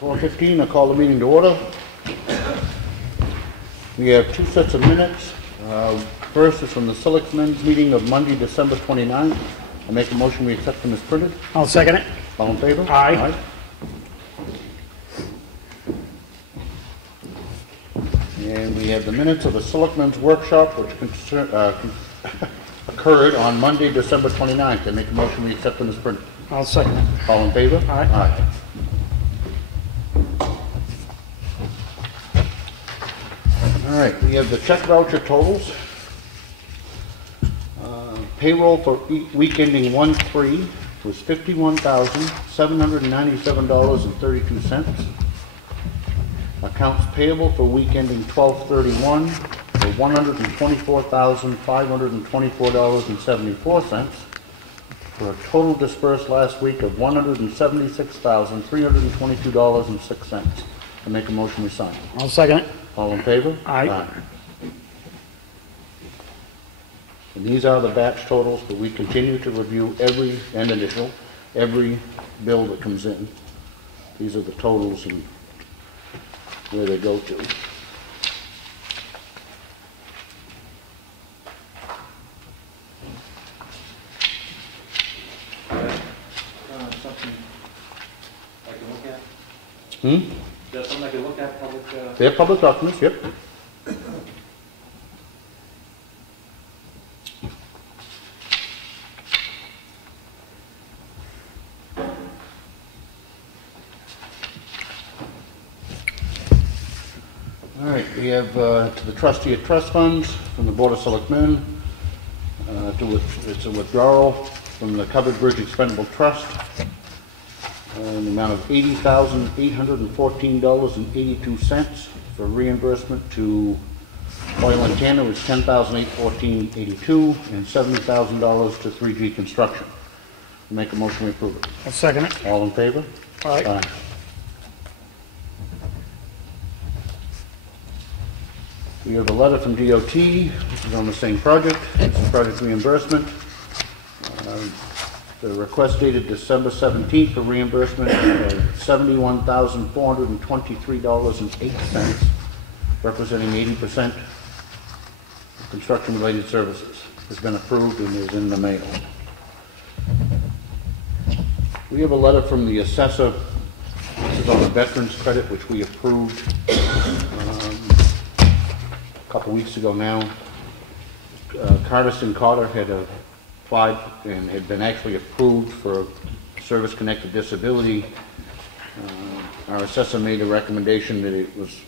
4:15, I call the meeting to order. We have two sets of minutes. First is from the Selectmen's meeting of Monday, December 29th. I make a motion we accept them as printed. I'll second it. All in favor? Aye. And we have the minutes of the Selectmen's workshop, which occurred on Monday, December 29th. I make a motion we accept them as printed. I'll second it. All in favor? Aye. Aye. All right, we have the check voucher totals. Payroll for week ending 1/3 was $51,797.32. Accounts payable for week ending 12/31 were $124,524.74, for a total dispersed last week of $176,322.06. I make a motion we sign. I'll second it. All in favor? Aye. And these are the batch totals, but we continue to review every bill that comes in. These are the totals and where they go to. Something I can look at? Is that something I can look at, public? They're public documents, yep. All right, we have to the trustee of trust funds from the Board of Selectmen. It's a withdrawal from the Covered Bridge Expendable Trust in the amount of $80,814.82 for reimbursement to Oil and Tanner, which is $10,814.82, and $70,000 to 3G Construction. Make a motion we approve it. I'll second it. All in favor? Aye. Aye. We have a letter from DOT, which is on the same project. It's a project reimbursement. The request dated December 17th for reimbursement of $71,423.08, representing 80% of construction-related services. Has been approved and is in the mail. We have a letter from the assessor. This is on a veterans credit, which we approved a couple weeks ago now. Carterson Carter had applied and had been actually approved for service-connected disability. Our assessor made a recommendation that it was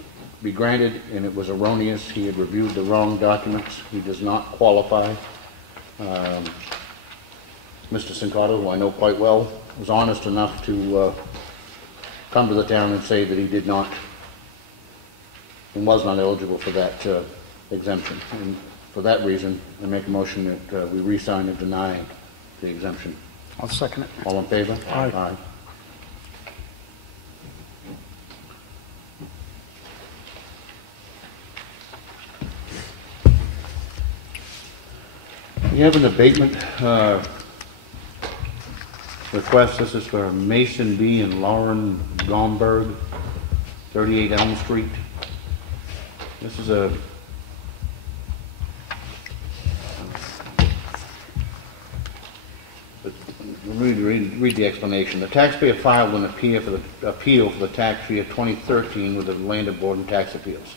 be granted, and it was erroneous. He had reviewed the wrong documents. He does not qualify. Mr. Sincato, who I know quite well, was honest enough to come to the town and say that he did not and was not eligible for that exemption. And for that reason, I make a motion that we re-sign and deny the exemption. I'll second it. All in favor? Aye. Aye. We have an abatement request. This is for Mason B. and Lauren Gomberg, 38 Elm Street. This is a read the explanation. The taxpayer filed an appeal for the tax year 2013 with the Land Board and Tax Appeals.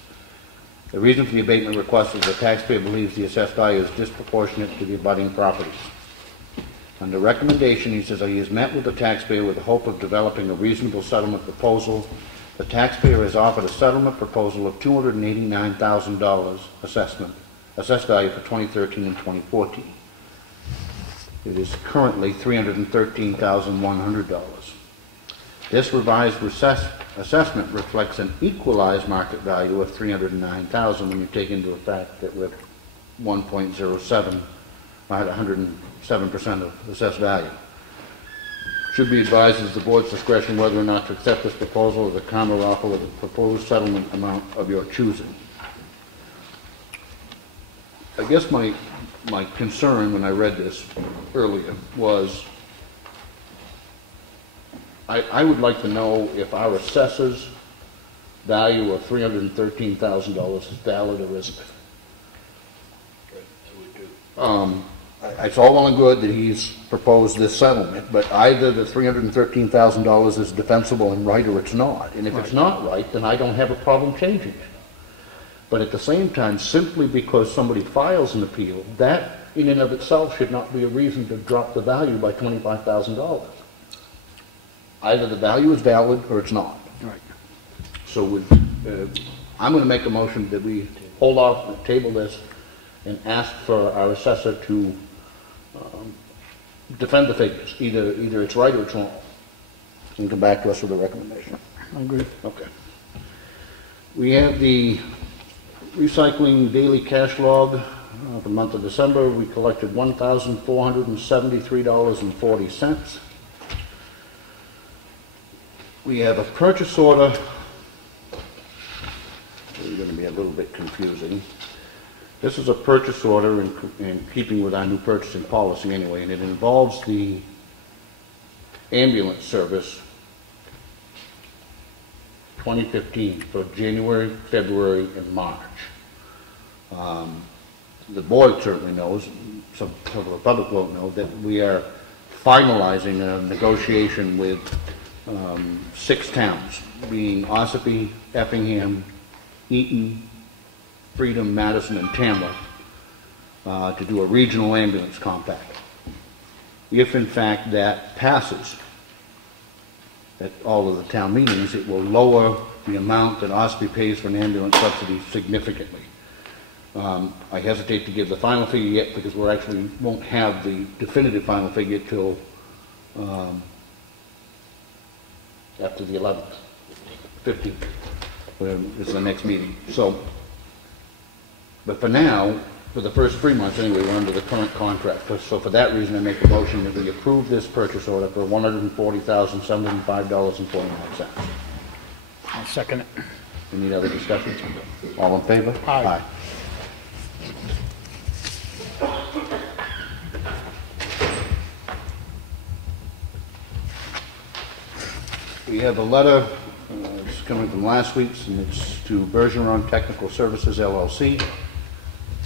The reason for the abatement request is the taxpayer believes the assessed value is disproportionate to the abutting properties. Under recommendation, he says he has met with the taxpayer with the hope of developing a reasonable settlement proposal. The taxpayer has offered a settlement proposal of $289,000 assessed value for 2013 and 2014. It is currently $313,100. This revised assessment reflects an equalized market value of $309,000 when you take into effect that we're 1.07 at 107% of assessed value. Should be advised as the board's discretion whether or not to accept this proposal or the counter offer with a proposed settlement amount of your choosing. I guess my concern when I read this earlier was I would like to know if our assessor's value of $313,000 is valid or isn't it? It's all well and good that he's proposed this settlement, but either the $313,000 is defensible and right or it's not. And if it's not right, then I don't have a problem changing it. But at the same time, simply because somebody files an appeal, that in and of itself should not be a reason to drop the value by $25,000. Either the value is valid or it's not. Right. So I'm going to make a motion that we hold off and table this and ask for our assessor to defend the figures. Either it's right or it's wrong. And come back to us with a recommendation. I agree. Okay. We have the recycling daily cash log for the month of December. We collected $1,473.40. We have a purchase order. It's going to be a little bit confusing. This is a purchase order in keeping with our new purchasing policy anyway, and it involves the ambulance service 2015 for January, February, and March. The board certainly knows, some of the public won't know, that we are finalizing a negotiation with 6 towns, being Ossipee, Effingham, Eaton, Freedom, Madison, and Tamworth, to do a regional ambulance compact. If in fact that passes at all of the town meetings, it will lower the amount that Ossipee pays for an ambulance subsidy significantly. I hesitate to give the final figure yet because we actually won't have the definitive final figure till after the 11th, 15th, is the next meeting. So, but for now, for the first 3 months anyway, we're under the current contract. So for that reason, I make the motion that we approve this purchase order for $140,075.49. I'll second it. Any other discussion? All in favor? Aye. We have a letter, it's coming from last week's, and it's to Bergeron Technical Services, LLC.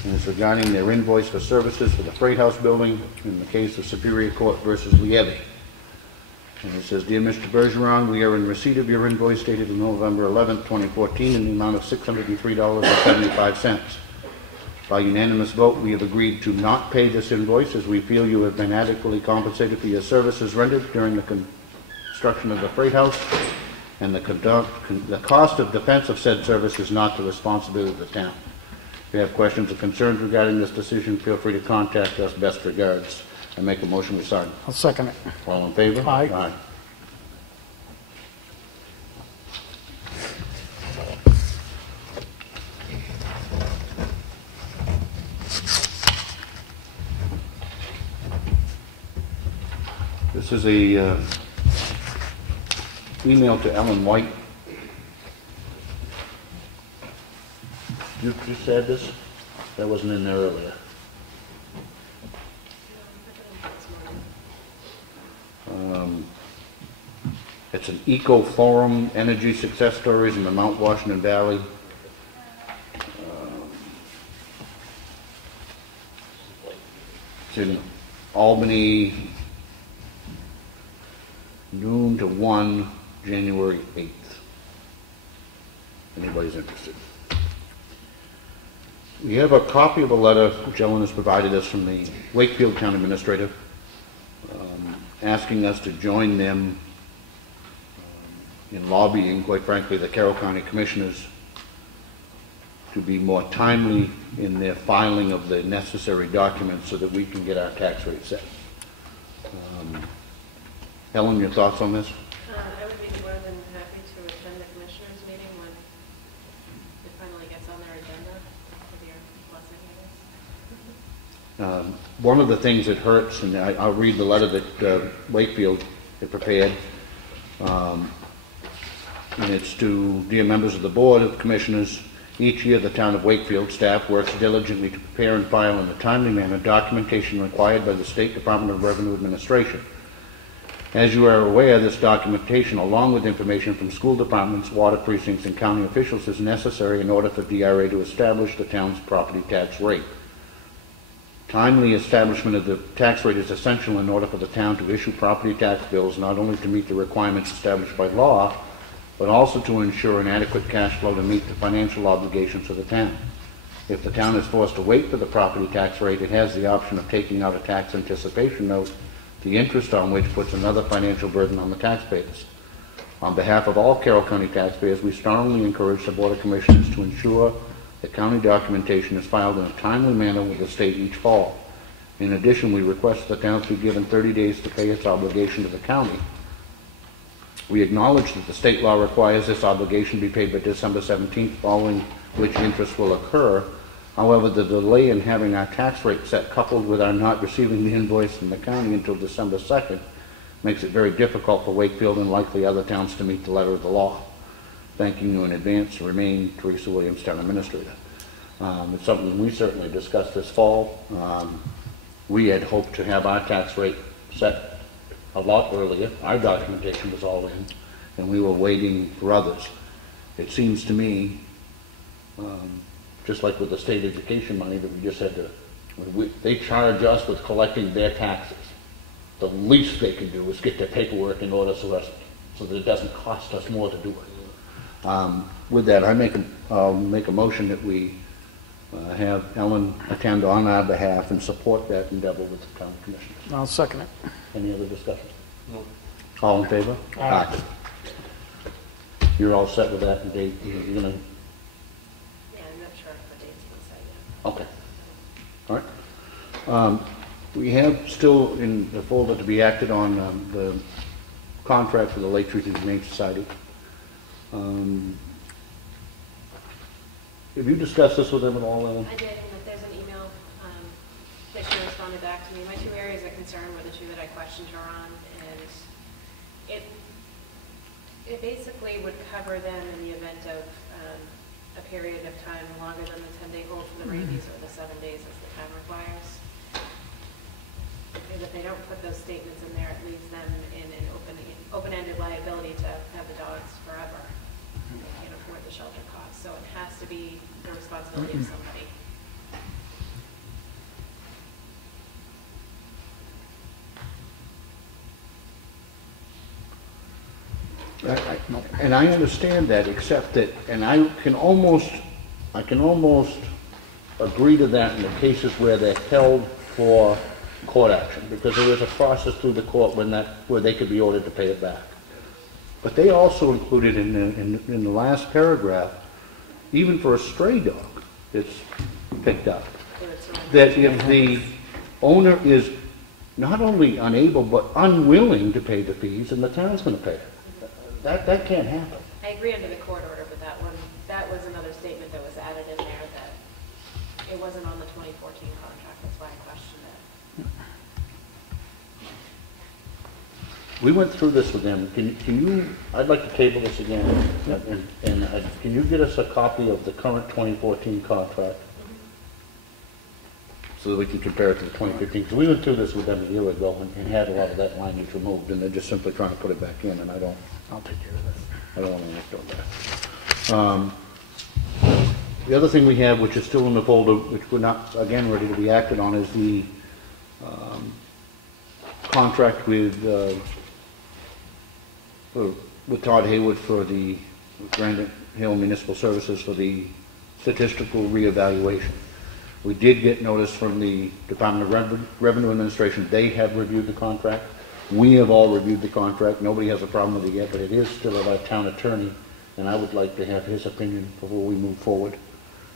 And it's regarding their invoice for services for the Freight House building in the case of Superior Court versus Lievy. And it says, Dear Mr. Bergeron, we are in receipt of your invoice dated November 11, 2014 in the amount of $603.75. By unanimous vote, we have agreed to not pay this invoice as we feel you have been adequately compensated for your services rendered during the construction of the Freight House, and the cost of defense of said service is not the responsibility of the town. If you have questions or concerns regarding this decision, feel free to contact us. Best regards. I make a motion we sign. I'll second it. All in favor? Aye. Aye. This is a email to Ellen White. You just said this? That wasn't in there earlier. It's an Eco Forum Energy Success Stories in the Mount Washington Valley. It's in Albany, noon to 1, January 8th. Anybody's interested. We have a copy of a letter which Ellen has provided us from the Wakefield Town Administrator, asking us to join them in lobbying, quite frankly, the Carroll County Commissioners to be more timely in their filing of the necessary documents so that we can get our tax rate set. Ellen, your thoughts on this? I would be more than happy to attend the commissioners meeting when it finally gets on their agenda with your blessing, I guess. One of the things that hurts, and I'll read the letter that Wakefield had prepared, and it's to dear members of the Board of Commissioners. Each year the town of Wakefield staff works diligently to prepare and file in a timely manner documentation required by the State Department of Revenue Administration. As you are aware, this documentation, along with information from school departments, water precincts, and county officials, is necessary in order for DRA to establish the town's property tax rate. Timely establishment of the tax rate is essential in order for the town to issue property tax bills, not only to meet the requirements established by law, but also to ensure an adequate cash flow to meet the financial obligations of the town. If the town is forced to wait for the property tax rate, it has the option of taking out a tax anticipation note, the interest on which puts another financial burden on the taxpayers. On behalf of all Carroll County taxpayers, we strongly encourage the Board of Commissioners to ensure that county documentation is filed in a timely manner with the state each fall. In addition, we request that the town be given 30 days to pay its obligation to the county. We acknowledge that the state law requires this obligation be paid by December 17th, following which interest will occur. However, the delay in having our tax rate set, coupled with our not receiving the invoice from the county until December 2nd, makes it very difficult for Wakefield and likely other towns to meet the letter of the law. Thanking you in advance. Remain, Teresa Williams, Town Administrator. It's something we certainly discussed this fall. We had hoped to have our tax rate set a lot earlier. Our documentation was all in, and we were waiting for others. It seems to me, just like with the state education money that we just had to, they charge us with collecting their taxes. The least they can do is get their paperwork in order so that it doesn't cost us more to do it. With that, I'll make a motion that we have Ellen attend on our behalf and support that endeavor with the county commissioners. I'll second it. Any other discussion? No. All in favor? Aye. You're all set with that, and Dave, you're gonna? Yeah, I'm not sure if the date's been set yet. Okay. All right. We have still in the folder to be acted on the contract for the Lake Treaty Humane Society. Have you discussed this with them at all, Ellen? I did, and if there's an email that she responded back to me. My two areas of concern were the two that I questioned her on, and it basically would cover them in the event of a period of time longer than the 10-day hold for the rabies or the 7 days as the time requires. Because if they don't put those statements in there, it leaves them in an open-ended liability to have the dogs forever. They can't afford the shelter costs, so it has to be the responsibility of somebody. And I understand that, except that, and I can almost agree to that in the cases where they're held for court action, because there is a process through the court where they could be ordered to pay it back. But they also included in the last paragraph, even for a stray dog that's picked up, that if the owner is not only unable but unwilling to pay the fees, and the town's going to pay it. That can't happen. I agree under the court order, but that was another statement that was added in there that it wasn't on the 2014 contract. That's why I questioned it. We went through this with them. Can you, I'd like to table this again, and can you get us a copy of the current 2014 contract so that we can compare it to the 2015? Because we went through this with them a year ago and had a lot of that language removed, and they're just simply trying to put it back in, and I'll take care of that. I don't want to make on that. The other thing we have, which is still in the folder, which we're not, again, ready to be acted on, is the contract with Todd Haywood for the Grand Hill Municipal Services for the statistical reevaluation. We did get notice from the Department of Revenue Administration. They have reviewed the contract. We have all reviewed the contract. Nobody has a problem with it yet, but it is still of our town attorney, and I would like to have his opinion before we move forward.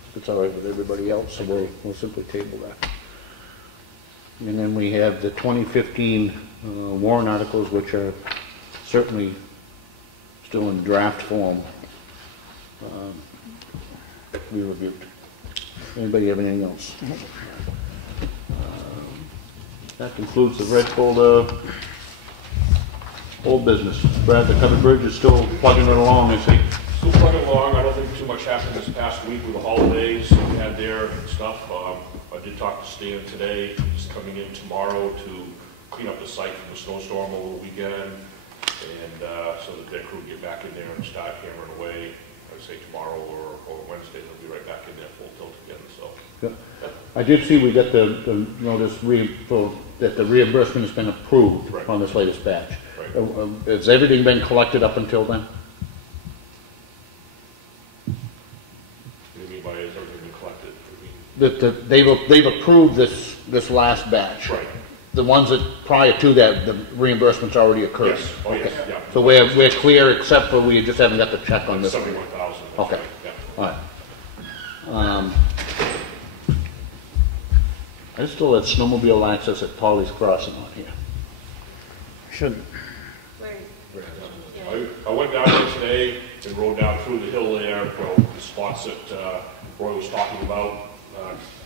If it's all right with everybody else, so we'll simply table that. And then we have the 2015 warrant articles, which are certainly still in draft form. We reviewed. Anybody have anything else? That concludes the red folder. Old business. Brad, the covered bridge is still plugging it along, I see. Still plugging along. I don't think too much happened this past week with the holidays we had there and stuff. I did talk to Stan today. He's coming in tomorrow to clean up the site from the snowstorm over the weekend, and so that their crew get back in there and start hammering away. I'd say tomorrow or Wednesday, they'll be right back in there full tilt again, so. Good. I did see we got the notice that the reimbursement has been approved Right. on this latest batch. Right. Has everything been collected up until then? What do you mean by has everything been collected? I mean, They've approved this last batch. Right. The ones that prior to that, the reimbursements already occurred. Yes, oh yes, yeah. So we're clear, except for we just haven't got the check on this. 71,000. Okay. Yeah. All right. I still have snowmobile access at Polly's Crossing on here. Shouldn't. Where, I went down there today and rode down through the hill there, the spots that Roy was talking about.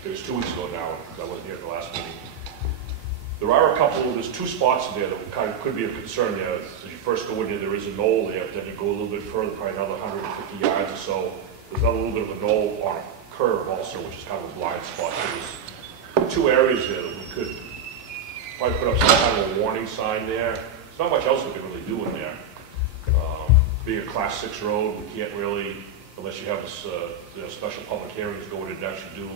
It was 2 weeks ago now, because I wasn't here at the last meeting. There are a couple, there's 2 spots there that kind of could be of concern there. As you first go in there is a knoll there, then you go a little bit further, probably another 150 yards or so. There's another little bit of a knoll on a curve also, which is kind of a blind spot. So there's 2 areas there that we could probably put up some kind of a warning sign there. There's not much else we can really do in there. Being a class 6 road, we can't really, unless you have this, special public hearings, go in and actually do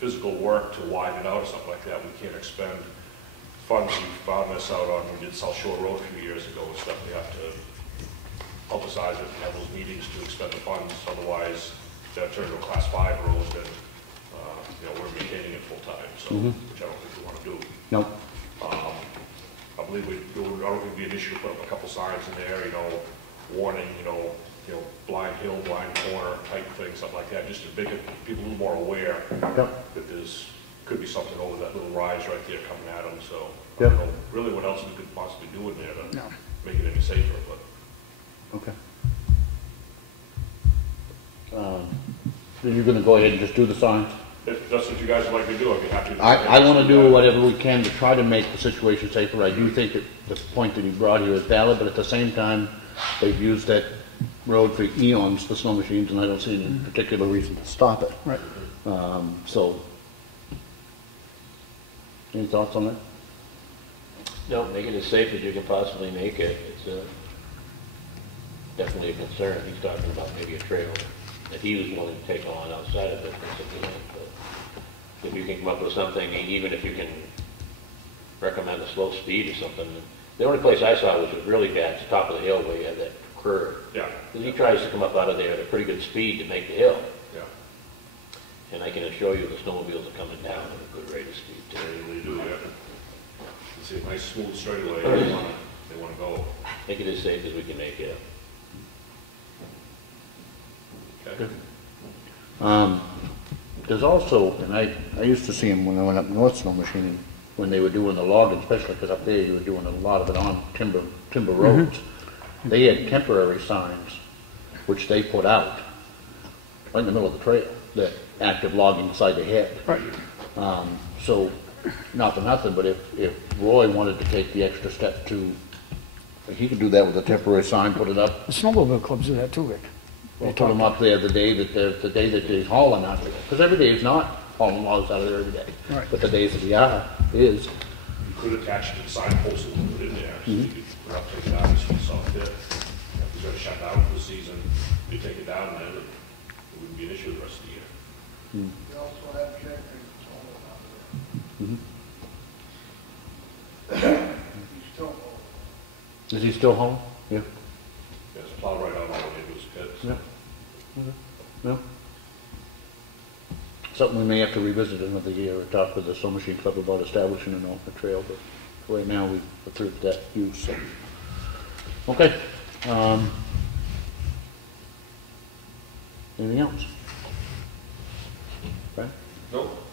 physical work to widen it out or something like that. We can't expend funds. We found this out on, we did South Shore Road a few years ago and stuff. We have to publicize it and have those meetings to expend the funds. Otherwise, they'll turn to a class 5 road and, we're maintaining it full time, so, which I don't think we want to do. No. I believe I don't think it'd be an issue to put up a couple signs in there, warning, blind hill, blind corner type thing, something like that, just to make people a little more aware that there's, could be something over that little rise right there coming at them, so. I don't know really what else we could possibly do in there to make it any safer, but. Okay. Are you going to go ahead and just do the signs? If that's what you guys would like to do, I'd be happy to. I want to do whatever we can to try to make the situation safer. I do think that the point that he brought here is valid, but at the same time, they've used that road for eons, the snow machines, and I don't see any particular reason to stop it. Right. So, any thoughts on that? No, make it as safe as you can possibly make it. It's definitely a concern. He's talking about maybe a trail that he was willing to take on outside of it. But if you can come up with something, even if you can recommend a slow speed or something. The only place I saw was really bad, it's top of the hill where you have that curve. Yeah. Because he tries to come up out of there at a pretty good speed to make the hill. Yeah. And I can assure you the snowmobiles are coming down at a good rate of speed too. They really do, yeah. It's a nice smooth straightaway, they want to go. Make it as safe as we can make it. Okay. There's also, and I used to see them when I went up north snow machining, when they were doing the logging, especially because up there you were doing a lot of it on timber roads. They had temporary signs, which they put out right in the middle of the trail, that active logging site ahead. Right. So, not for nothing, but if Roy wanted to take the extra step to, he could do that with a temporary sign, put it up. The snowmobile clubs do that too, Rick. We'll put them up there the day that they're hauling out there. Because every day is not hauling logs out of there every day. Right. But the days that we are, is. You could attach it to the signpost and put it in there, so you could put up, take it down, as you saw fit. If you're gonna shut down for the season, you take it down, and then it wouldn't be an issue the rest of the year. We also have check He's still home. Is he still home? Yeah. There's a plow right out all the way to his pits. Yeah. Yeah. Something we may have to revisit another year or talk with the Snow Machine Club about establishing an alternate trail, but right now we've approved that use, so. Okay. Anything else? Right? Nope.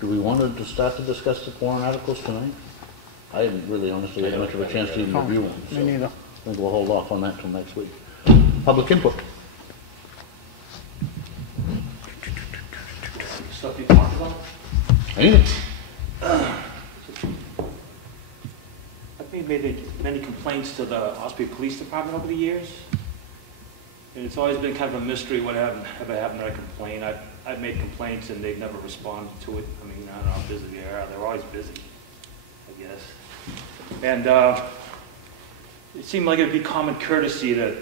Do we want to start to discuss the warrant articles tonight? I haven't really honestly had much of a chance to even review them, so Me neither. I think we'll hold off on that till next week. Public input. Stuff you talked about? Anything? I think we made many complaints to the Ossipee Police Department over the years. And it's always been kind of a mystery what happened to that complaint. I've made complaints and they've never responded to it. I mean, I don't know how busy they are. They're always busy, I guess. And it seemed like it'd be common courtesy to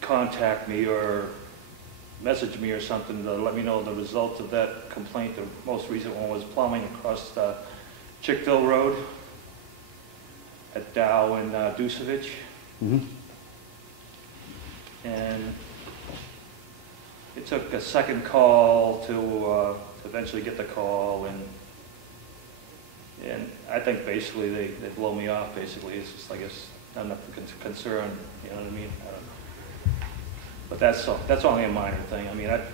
contact me or message me or something to let me know the results of that complaint. The most recent one was plowing across Chickville Road at Dow and Dusevich. Mm-hmm. And it took a second call to eventually get the call, and I think basically they blow me off. Basically, it's just like it's not enough concern. You know what I mean? I don't know. But that's only a minor thing. I mean, there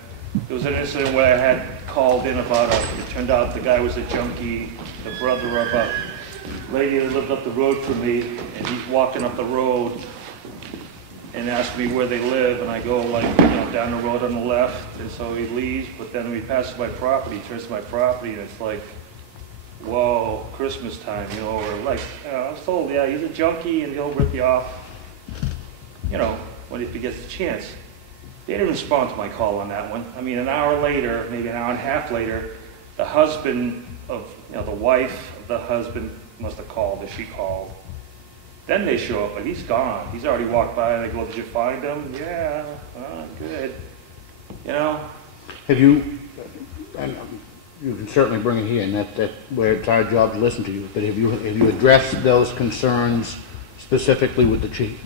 was an incident where I had called in about it turned out the guy was a junkie, the brother of a lady that lived up the road from me, and he's walking up the road and asked me where they live, and I go like, down the road on the left, and so he leaves, but then when he passes my property, he turns to my property, and it's like, whoa, Christmas time, or like, I was told, yeah, he's a junkie, and he'll rip you off, if he gets the chance. They didn't respond to my call on that one. I mean, an hour later, maybe an hour and a half later, the husband of, the wife of the husband must have called, or she called. Then they show up, but he's gone. He's already walked by, and they go, did you find him? Yeah, good. Have you, and you can certainly bring it here, and that's where it's our job to listen to you, but have you addressed those concerns specifically with the chief?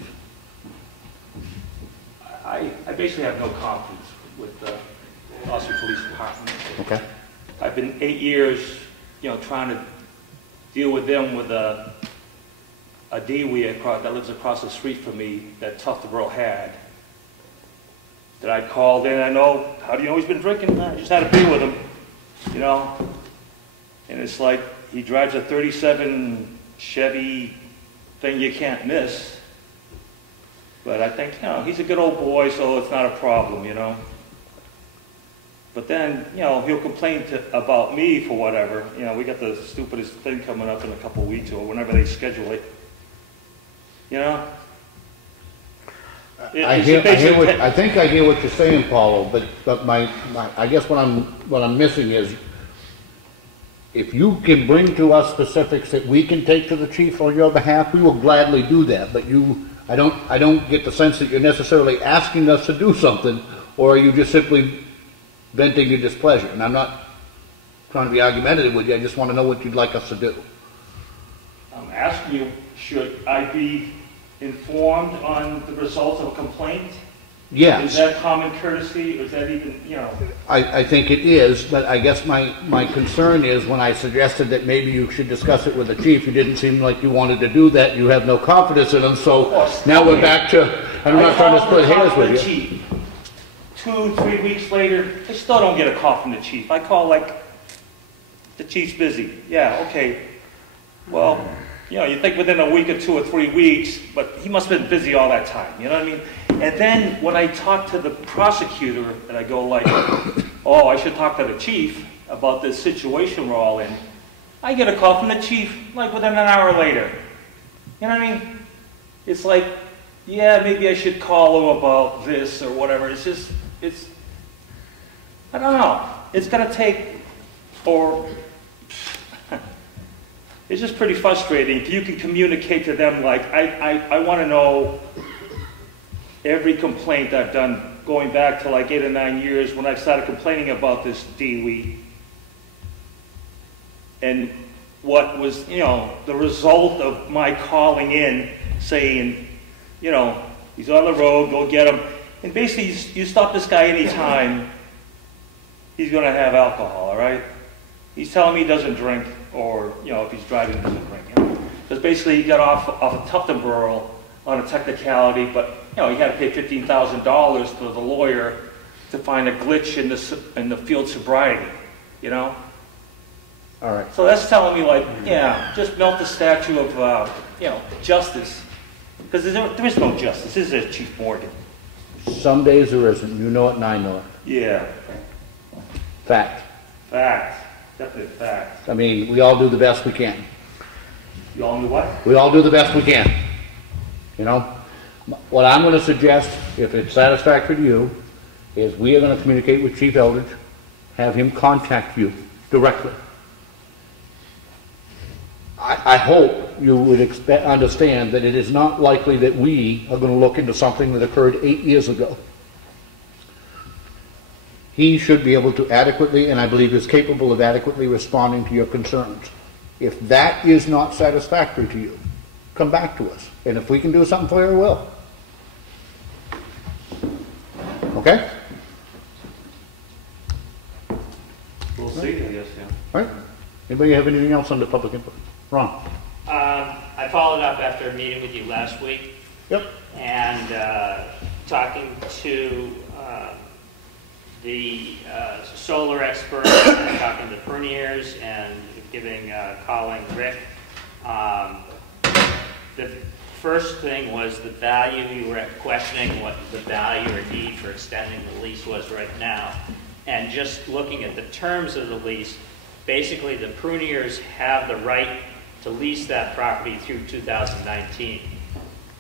I basically have no confidence with the Ossipee Police Department. Okay. I've been 8 years, trying to deal with them with a DWI that lives across the street from me that Tuftonboro had. That I called in, I know, how do you know he's been drinking? I just had a beer with him, And it's like, he drives a 37 Chevy thing you can't miss. But I think, he's a good old boy, so it's not a problem, But then, he'll complain about me for whatever. We got the stupidest thing coming up in a couple of weeks or whenever they schedule it. I think I hear what you're saying, Paulo, but I guess what I'm missing is, if you can bring to us specifics that we can take to the chief on your behalf, we will gladly do that. But I don't get the sense that you're necessarily asking us to do something, or are you just simply venting your displeasure? And I'm not trying to be argumentative with you. I just want to know what you'd like us to do. I'm asking you, should I be informed on the results of a complaint? Yes. Is that common courtesy, or is that even, I think it is, but I guess my concern is when I suggested that maybe you should discuss it with the chief, you didn't seem like you wanted to do that. You have no confidence in him, so now we're back to, I'm not trying to split hairs with you. Chief. 2-3 weeks later, I still don't get a call from the chief. I call like, the chief's busy. Yeah, okay. Well, you think within a week or 2 or 3 weeks, but he must have been busy all that time, you know what I mean? And then when I talk to the prosecutor, and I go like, oh, I should talk to the chief about this situation we're all in, I get a call from the chief like within an hour later. You know what I mean? It's like, yeah, maybe I should call him about this or whatever. It's just, I don't know. It's going to take, it's just pretty frustrating. If you can communicate to them, like, I want to know every complaint I've done going back to like 8 or 9 years when I started complaining about this DWI. And what was, the result of my calling in saying, he's on the road, go get him. And basically, you stop this guy anytime, he's going to have alcohol, all right? He's telling me he doesn't drink, or, if he's driving, he doesn't drink. Because basically, he got off of Tuftonboro on a technicality, but, he had to pay $15,000 to the lawyer to find a glitch in the field sobriety, All right. So that's telling me, like, just melt the statue of, justice. Because there is no justice, is there, Chief Morgan? Some days there isn't. You know it and I know it. Yeah. Fact. Fact. Definitely fact. I mean, we all do the best we can. You all do what? We all do the best we can. What I'm going to suggest if it's satisfactory to you, is we are gonna communicate with Chief Eldridge, have him contact you directly. I hope you would understand that it is not likely that we are gonna look into something that occurred 8 years ago. He should be able to adequately, and I believe is capable of adequately responding to your concerns. If that is not satisfactory to you, come back to us. And if we can do something for you, we will. Okay? We'll see, I guess, yeah. All right. Anybody have anything else under public input? Ron? I followed up after a meeting with you last week. Yep. And talking to the solar experts, and talking to Perniers, and calling Rick. The first thing was the value. You were questioning what the value or need for extending the lease was right now. And just looking at the terms of the lease, basically the Pruniers have the right to lease that property through 2019.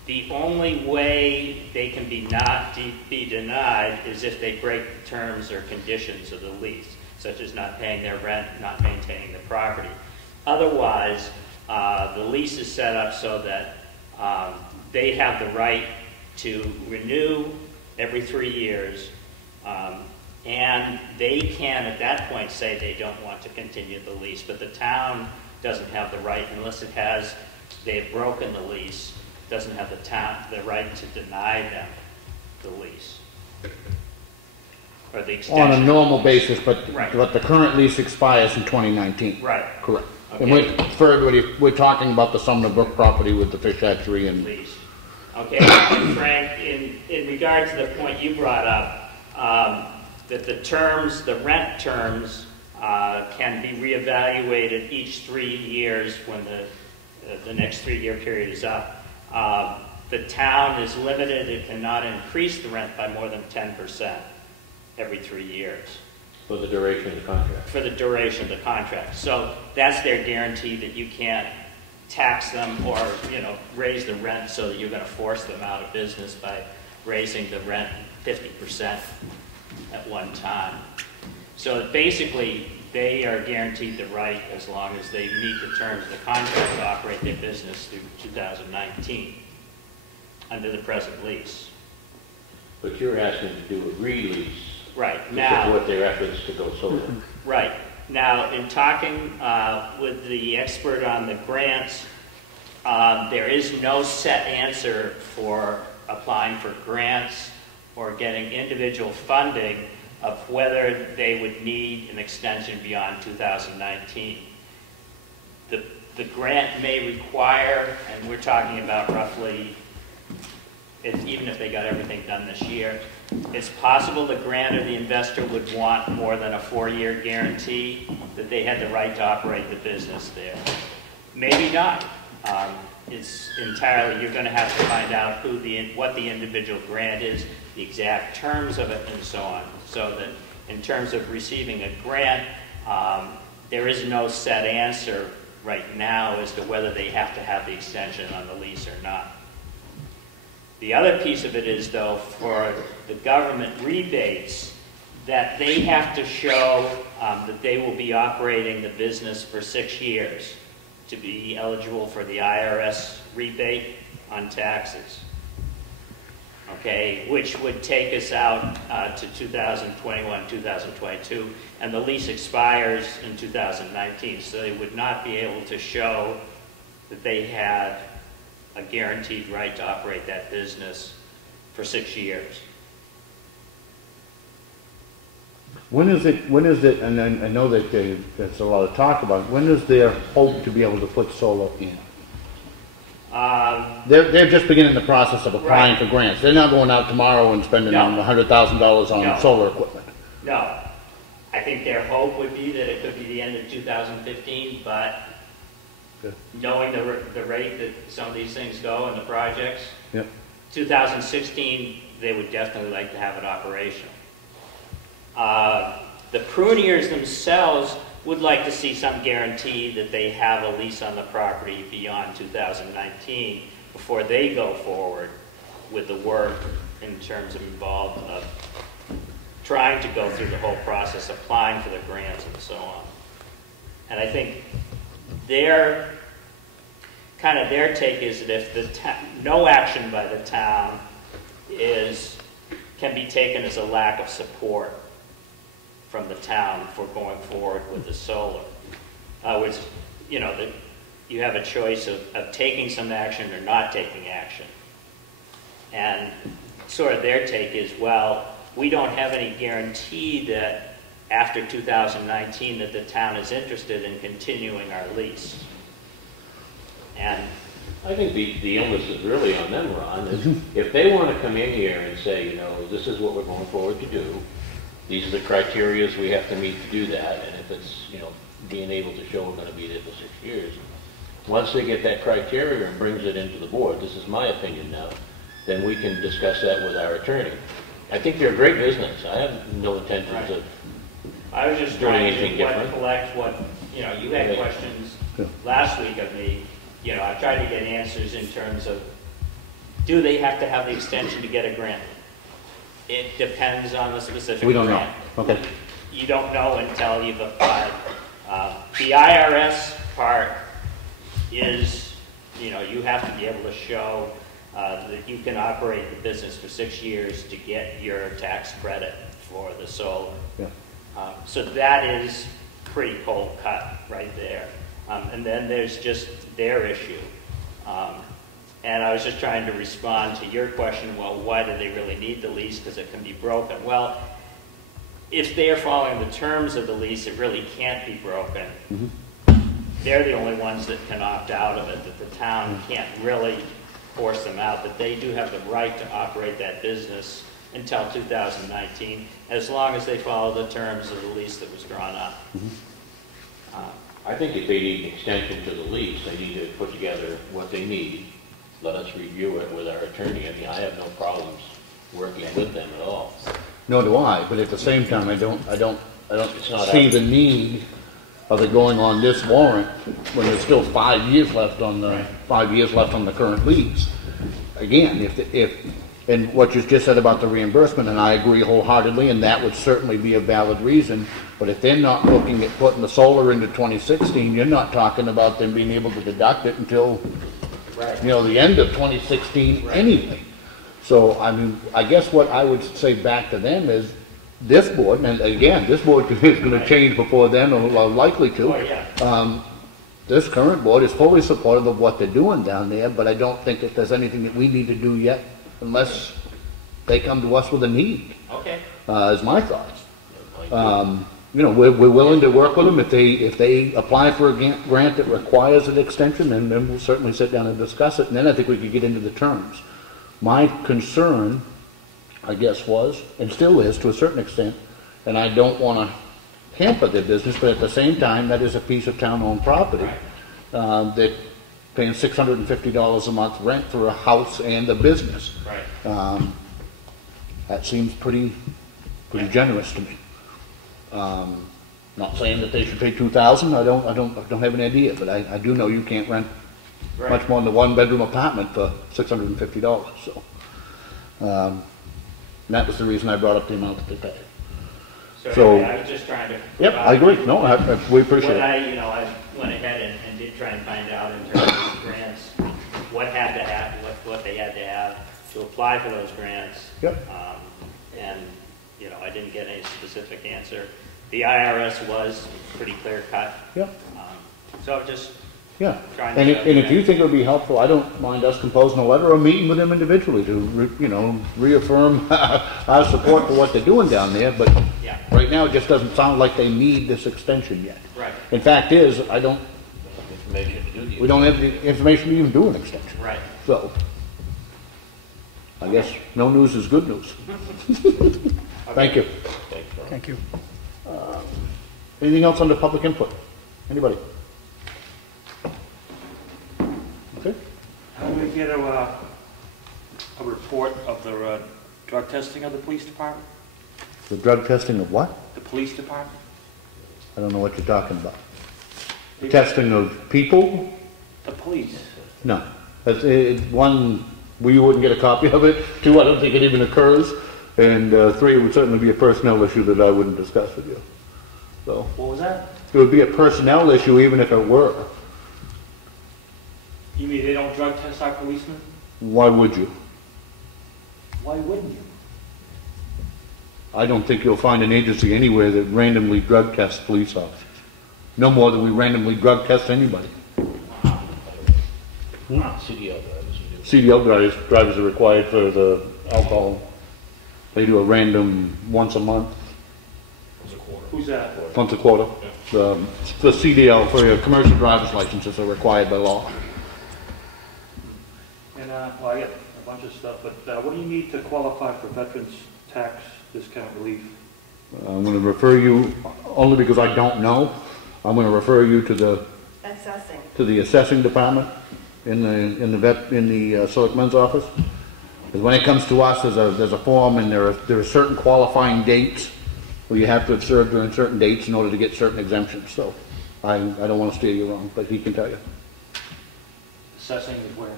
The only way they can be denied is if they break the terms or conditions of the lease, such as not paying their rent, not maintaining the property. Otherwise, the lease is set up so that they have the right to renew every 3 years, and they can at that point say they don't want to continue the lease, but the town doesn't have the right unless they've broken the lease, doesn't have the right to deny them the lease or the extension. On a normal basis, but Right. but the current lease expires in 2019. Right. Correct. Okay. And for everybody, we're talking about the Sumner Brook property with the fish hatchery and... Lease. Okay, and Frank, in regard to the point you brought up, that the rent terms can be reevaluated each 3 years when the next 3-year period is up. The town is limited; it cannot increase the rent by more than 10% every 3 years. For the duration of the contract. For the duration of the contract. So that's their guarantee that you can't tax them or, raise the rent so that you're going to force them out of business by raising the rent 50% at one time. So basically, they are guaranteed the right as long as they meet the terms of the contract to operate their business through 2019 under the present lease. But you're asking to do a release. Right. To Now, support their efforts to go solar. right. Now, in talking with the expert on the grants, there is no set answer for applying for grants or getting individual funding of whether they would need an extension beyond 2019. The grant may require, and we're talking about roughly, even if they got everything done this year, it's possible the grant or the investor would want more than a 4-year guarantee that they had the right to operate the business there. Maybe not. It's entirely, you're going to have to find out what the individual grant is, the exact terms of it, and so on. So that in terms of receiving a grant, there is no set answer right now as to whether they have to have the extension on the lease or not. The other piece of it is, though, for the government rebates, that they have to show that they will be operating the business for 6 years to be eligible for the IRS rebate on taxes. Okay, which would take us out to 2021, 2022, and the lease expires in 2019, so they would not be able to show that they had a guaranteed right to operate that business for 6 years. When is it, and I know that there's a lot of talk about it, when is their hope to be able to put solar in? They're just beginning the process of applying Right. for grants. They're not going out tomorrow and spending No. $100,000 on No. solar equipment. No. I think their hope would be that it could be the end of 2015, but Good. knowing the rate that some of these things go in the projects, Yep. 2016, they would definitely like to have it operational. The pruniers themselves would like to see some guarantee that they have a lease on the property beyond 2019 before they go forward with the work in terms of involved of trying to go through the whole process, applying for the grants and so on. And I think their take is that if no action by the town can be taken as a lack of support from the town for going forward with the solar. Which, you know, that you have a choice of taking some action or not taking action. And sort of their take is, well, we don't have any guarantee that after 2019 that the town is interested in continuing our lease. And I think the onus is really on them, Ron, is if they want to come in here and say, you know, this is what we're going forward to do, these are the criterias we have to meet to do that, and if it's, you know, being able to show we're going to be there for 6 years, once they get that criteria and brings it into the board, this is my opinion now, then we can discuss that with our attorney. I think they're a great business. I have no intentions of I was just doing trying anything to different. collect what, you know, you had questions last week of me. You know, I tried to get answers in terms of, do they have to have the extension to get a grant? It depends on the specific We don't grant. know. Okay. You don't know until you've applied. The IRS part is, you know, you have to be able to show that you can operate the business for 6 years to get your tax credit for the solar. Yeah. So that is pretty cold cut right there. And then there's just their issue. And I was just trying to respond to your question, well, why do they really need the lease? Because it can be broken. Well, if they are following the terms of the lease, it really can't be broken. They're the only ones that can opt out of it, that the town can't really force them out, that they do have the right to operate that business until 2019, as long as they follow the terms of the lease that was drawn up. I think if they need an extension to the lease, they need to put together what they need. Let us review it with our attorney. I mean, I have no problems working with them at all. Nor do I, but at the same time, I don't It's not see our- the need of it going on this warrant when there's still 5 years left on the, 5 years left on the current lease. Again, and what you just said about the reimbursement, and I agree wholeheartedly, and that would certainly be a valid reason, but if they're not looking at putting the solar into 2016, you're not talking about them being able to deduct it until, you know, the end of 2016 anyway. So, I mean, I guess what I would say back to them is, this board, and again, this board is going to change before then, or likely to. Oh, yeah. This current board is fully supportive of what they're doing down there, but I don't think that there's anything that we need to do yet unless they come to us with a need, Okay. is my thoughts. You know, we're willing to work with them. If they apply for a grant that requires an extension, then we'll certainly sit down and discuss it, and then I think we could get into the terms. My concern, I guess, was, and still is to a certain extent, and I don't want to hamper their business, but at the same time, that is a piece of town-owned property. That paying $650 a month rent for a house and a business. Right. That seems pretty generous to me. Not saying that they should pay $2,000. I don't have an idea, but I do know you can't rent much more than a one-bedroom apartment for $650. So that was the reason I brought up the amount that they pay. So- Anyway, I was just trying to. Yep, I agree. No, we appreciate What it. I went ahead and did try and find out in terms of grants, what had to have, what they had to have to apply for those grants. Yep. And, you know, I didn't get any specific answer. The IRS was pretty clear cut. Yep. So just Yeah, trying to. and if you think it would be helpful, I don't mind us composing a letter or meeting with them individually to, reaffirm our support for what they're doing down there, but Yeah. right now it just doesn't sound like they need this extension yet. Right. In fact is, Information to do the. we don't have the information to even do an extension. Right. So, I guess no news is good news. Thank you. Thanks, Ron. Thank you. Anything else under public input? Anybody? Okay. How do we get a report of the drug testing of the police department? The drug testing of what? The police department? I don't know what you're talking about. Testing of people? The police. No. It's one we wouldn't get a copy of it. 2, I don't think it even occurs. And 3, it would certainly be a personnel issue that I wouldn't discuss with you. So, What was that? it would be a personnel issue even if it were. You mean they don't drug test our policemen? Why would you? Why wouldn't you? I don't think you'll find an agency anywhere that randomly drug tests police officers. No more than we randomly drug test anybody. CDL drivers. CDL drivers are required for the alcohol. They do a random once a month, Who's that? once a quarter. The CDL for your commercial driver's licenses are required by law. And, well, I got a bunch of stuff, but what do you need to qualify for veterans tax discount relief? I'm going to refer you, only because I don't know, I'm going to refer you to the assessing department in the selectman's office. Because when it comes to us, there's a form, and there are certain qualifying dates where you have to have served during certain dates in order to get certain exemptions. So I don't want to steer you wrong, but he can tell you. Assessing is where?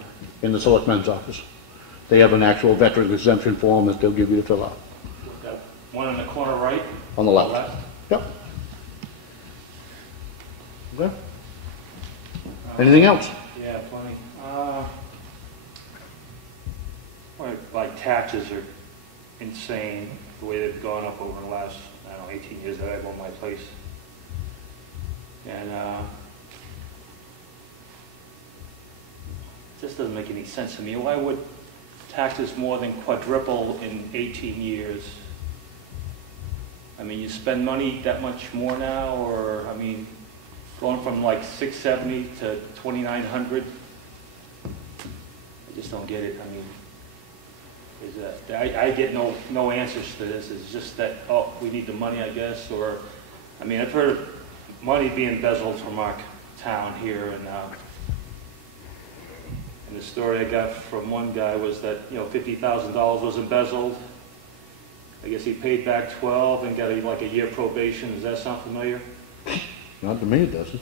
In the selectman's office. They have an actual veterans exemption form that they'll give you to fill out. That one in the corner right? On the left. Yep. Okay. Anything else? Yeah, plenty. Like taxes are insane, the way they've gone up over the last, 18 years that I've owned my place. And this doesn't make any sense to me. Why would taxes more than quadruple in 18 years? I mean, you spend money that much more now, or, I mean, going from like $670 to $2,900? I just don't get it. I mean, I get no answers to this. It's just that, oh, we need the money, I guess, or, I mean, I've heard of money being embezzled from our town here, and the story I got from one guy was that, $50,000 was embezzled. I guess he paid back 12 and got like a year probation. Does that sound familiar? Not to me, it doesn't.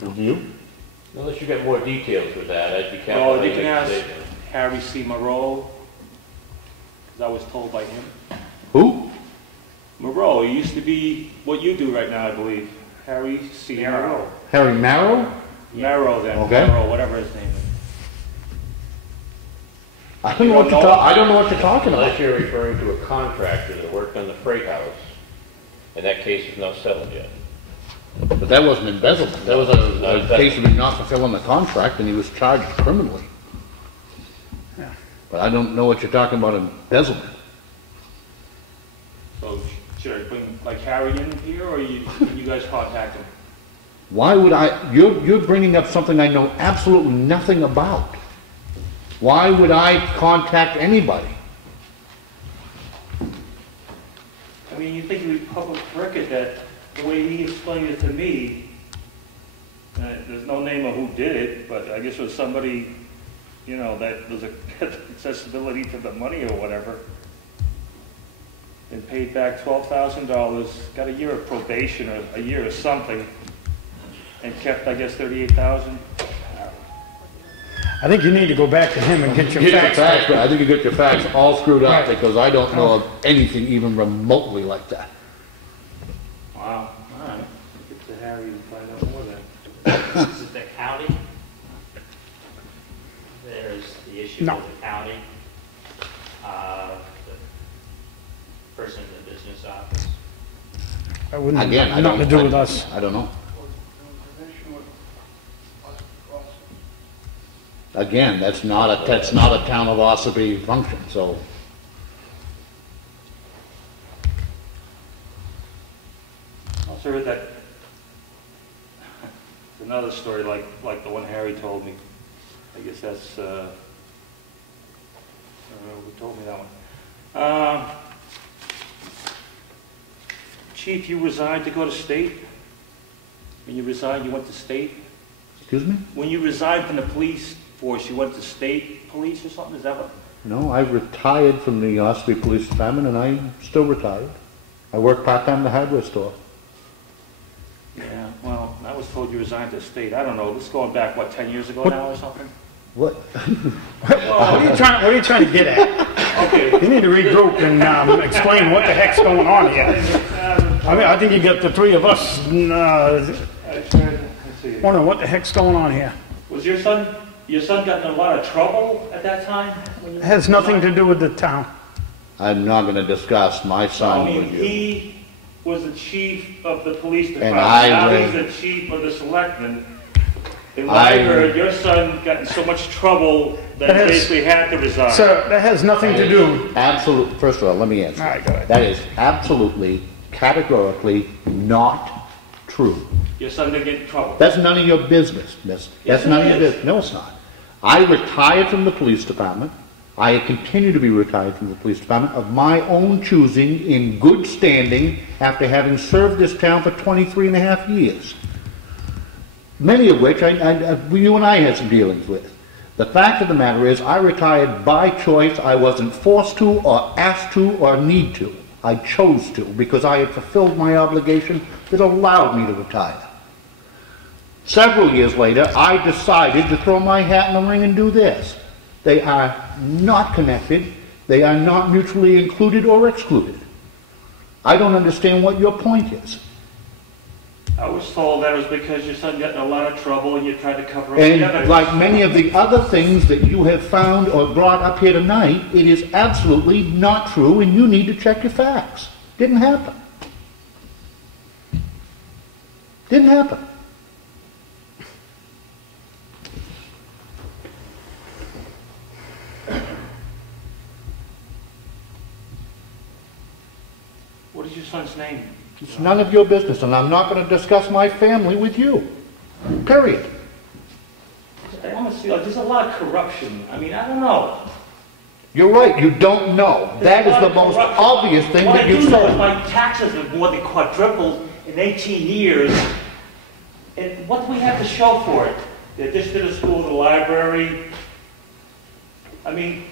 To you? Unless you get more details with that, I'd be careful. Oh, you can ask Harry C. Moreau, because I was told by him. Who? Moreau, he used to be what you do right now, I believe. Harry C. Moreau. Harry Marrow? Marrow, then. Okay. Moreau, whatever his name is. I don't know what you're talking about. Unless you're referring to a contractor that worked on the freight house, and that case is not settled yet. But that wasn't embezzlement. That was a case of him not fulfilling the contract, and he was charged criminally. Yeah. But I don't know what you're talking about embezzlement. So should I bring like Harry in here, or you guys contact him? Why would I? You're bringing up something I know absolutely nothing about. Why would I contact anybody? I mean, you think it would be public record that the way he explained it to me, there's no name of who did it, but I guess it was somebody, that was accessibility to the money or whatever, and paid back $12,000, got a year of probation or a year or something, and kept, I guess, $38,000. I think you need to go back to him and get your facts. But I think you get your facts all screwed up, Right. because I don't know of anything even remotely like that. Wow. All right. Get to Harry and find out more then. Is it the county? There's the issue No. with the county. The person in the business office. That wouldn't Again, have nothing to do with us. I don't know. There was an issue with us crossing. Again, that's not a town of Ossipee function. So Also heard that, another story like the one Harry told me. I guess that's, who told me that one? Chief, you resigned to go to state? When you resigned, you went to state? excuse me. When you resigned from the police force, you went to state police or something? Is that what? No, I retired from the Ossipee Police Department, and I'm still retired. I work part-time in the hardware store. Yeah, well, I was told you resigned to state. I don't know, this is going back, 10 years ago What? now or something? What? What are you trying to get at? Okay. You need to regroup and explain what the heck's going on here. I mean, I think you got the three of us Let's see. wondering what the heck's going on here. Was your son got in a lot of trouble at that time? When you It has nothing to do with the town. I'm not gonna discuss my I son mean, with you. he was the chief of the police department. I Now will- he's the chief of the selectmen. And what I heard, your son got in so much trouble that That he has- basically had to resign. Sir, that has nothing to do. Absolute, first of all, let me answer. All right, go ahead. That is absolutely, categorically not true. Your son didn't get in trouble. That's none of your business, miss. Yes, That's none it of your is. business. No, it's not. I retired from the police department. I continue to be retired from the police department of my own choosing in good standing after having served this town for 23 and a half years. Many of which you and I had some dealings with. The fact of the matter is I retired by choice. I wasn't forced to or asked to or need to. I chose to because I had fulfilled my obligation that allowed me to retire. Several years later, I decided to throw my hat in the ring and do this. They are not connected. They are not mutually included or excluded. I don't understand what your point is. I was told that was because your son got in a lot of trouble and you tried to cover up the evidence. And like many of the other things that you have found or brought up here tonight, it is absolutely not true and you need to check your facts. Didn't happen. Didn't happen. What is your son's name? It's none of your business, and I'm not going to discuss my family with you. Period. Honestly, there's a lot of corruption. I mean, I don't know. You're right, you don't know. That is the most obvious thing that you What I do know is said. my taxes have more than quadrupled in 18 years. And what do we have to show for it? The addition to the school, the library. I mean,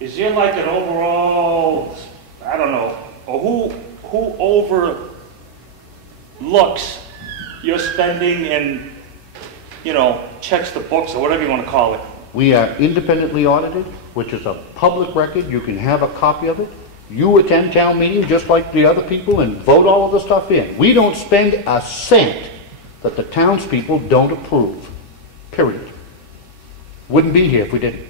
is there like an overall, I don't know, or who overlooks your spending and, you know, checks the books or whatever you want to call it? We are independently audited, which is a public record. You can have a copy of it. You attend town meeting just like the other people and vote all of the stuff in. We don't spend a cent that the townspeople don't approve. Period. Wouldn't be here if we didn't.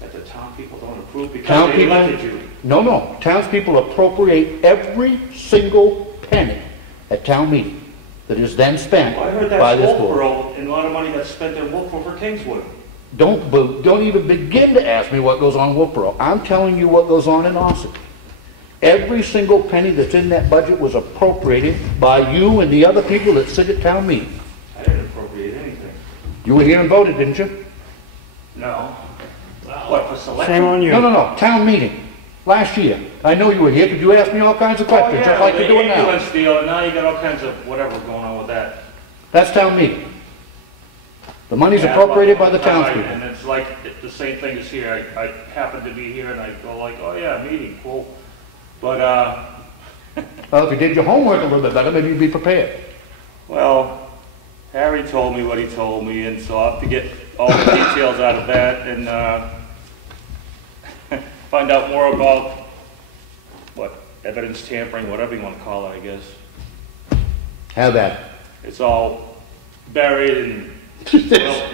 That the town people don't approve because Town they people, elected you. no. Townspeople appropriate every single penny at town meeting that is then spent Well, I heard by that's this board. Wolfboro, and a lot of money that's spent in Wolfboro for Kingswood. Don't even begin to ask me what goes on in Wolfboro. I'm telling you what goes on in Ossipee. Every single penny that's in that budget was appropriated by you and the other people that sit at town meeting. I didn't appropriate anything. You were here and voted, didn't you? No. What, for selection? Shame on you. No. Town meeting. Last year. I know you were here because you asked me all kinds of questions, just like the you're doing now. ambulance deal, and now you got all kinds of whatever going on with that. That's town meeting. The money's Yeah, appropriated by the time, townspeople. And it's like the same thing as here. I happen to be here, and I go like, oh yeah, meeting, cool. But, Well, if you did your homework a little bit better, maybe you'd be prepared. well, Harry told me what he told me, and so I'll have to get all the details out of that and find out more about what evidence tampering, whatever you want to call it, I guess. Have that. It's all buried and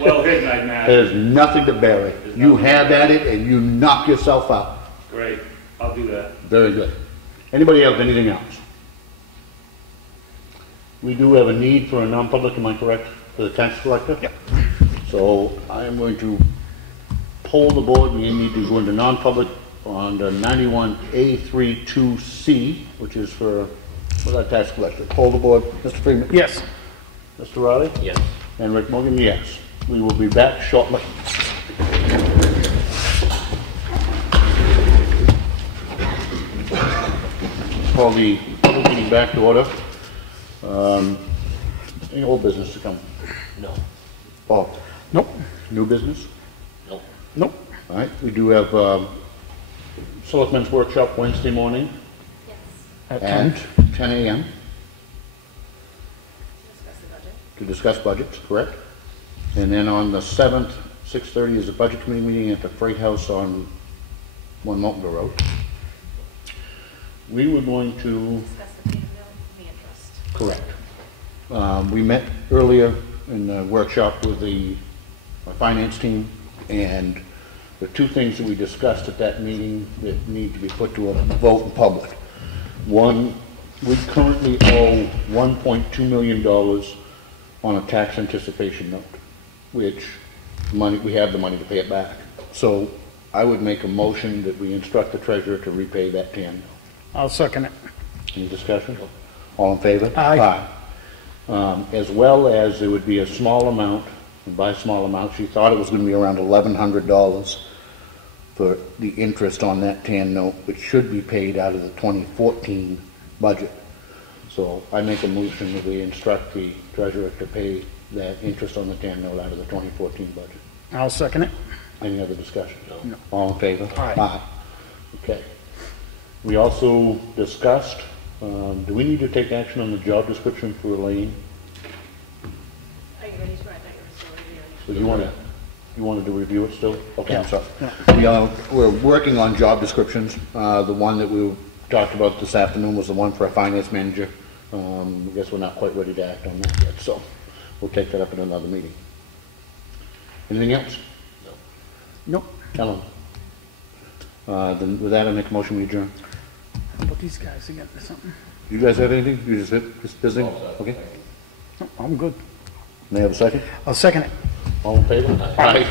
well hidden, I imagine. There's nothing to bury. You have at it and you knock yourself out. Great, I'll do that. Very good. Anybody have anything else? We do have a need for a non-public, am I correct, for the tax collector? Yep. So I am going to poll the board. We need to go into non-public on the 91A32C, which is for our tax collector. Poll the board. Mr. Freeman? Yes. Mr. Riley? Yes. And Rick Morgan, yes. We will be back shortly. Call the public meeting back to order. Any old business to come? No. Paul? Nope. New business? No. Nope. All right, we do have Selectmen's Workshop Wednesday morning Yes, At at 10. 10 a.m. discuss the budget. to discuss budgets, correct? And then on the 7th 6:30 is the Budget Committee meeting at the Freight House on One Mountain Road. We were going to... Discuss the payment bill, the interest. Correct. We met earlier in the workshop with the finance team, and the two things that we discussed at that meeting that need to be put to a vote in public. One, we currently owe $1.2 million on a tax anticipation note, which we have the money to pay it back. So I would make a motion that we instruct the treasurer to repay that TAN note. I'll second it. Any discussion? All in favor? Aye. As well as there would be a small amount, and by small amount, she thought it was going to be around $1,100 for the interest on that TAN note, which should be paid out of the 2014 budget. So I make a motion that we instruct the treasurer to pay that interest on the TAN note out of the 2014 budget. I'll second it. Any other discussion? No. All in favor? Aye. Okay. We also discussed, do we need to take action on the job description for Elaine? Are you ready to, I thought you were still reviewing. So you wanted to review it still? Okay, I'm sorry. Yeah. We're working on job descriptions. The one that we talked about this afternoon was the one for a finance manager. I guess we're not quite ready to act on that yet, so we'll take that up in another meeting. Anything else? Nope. Ellen? Then with that, I make a motion we adjourn. How about these guys again or something? You guys have anything? You just busy? Okay. No, I'm good. May I have a second? I'll second it. All in favor? Aye.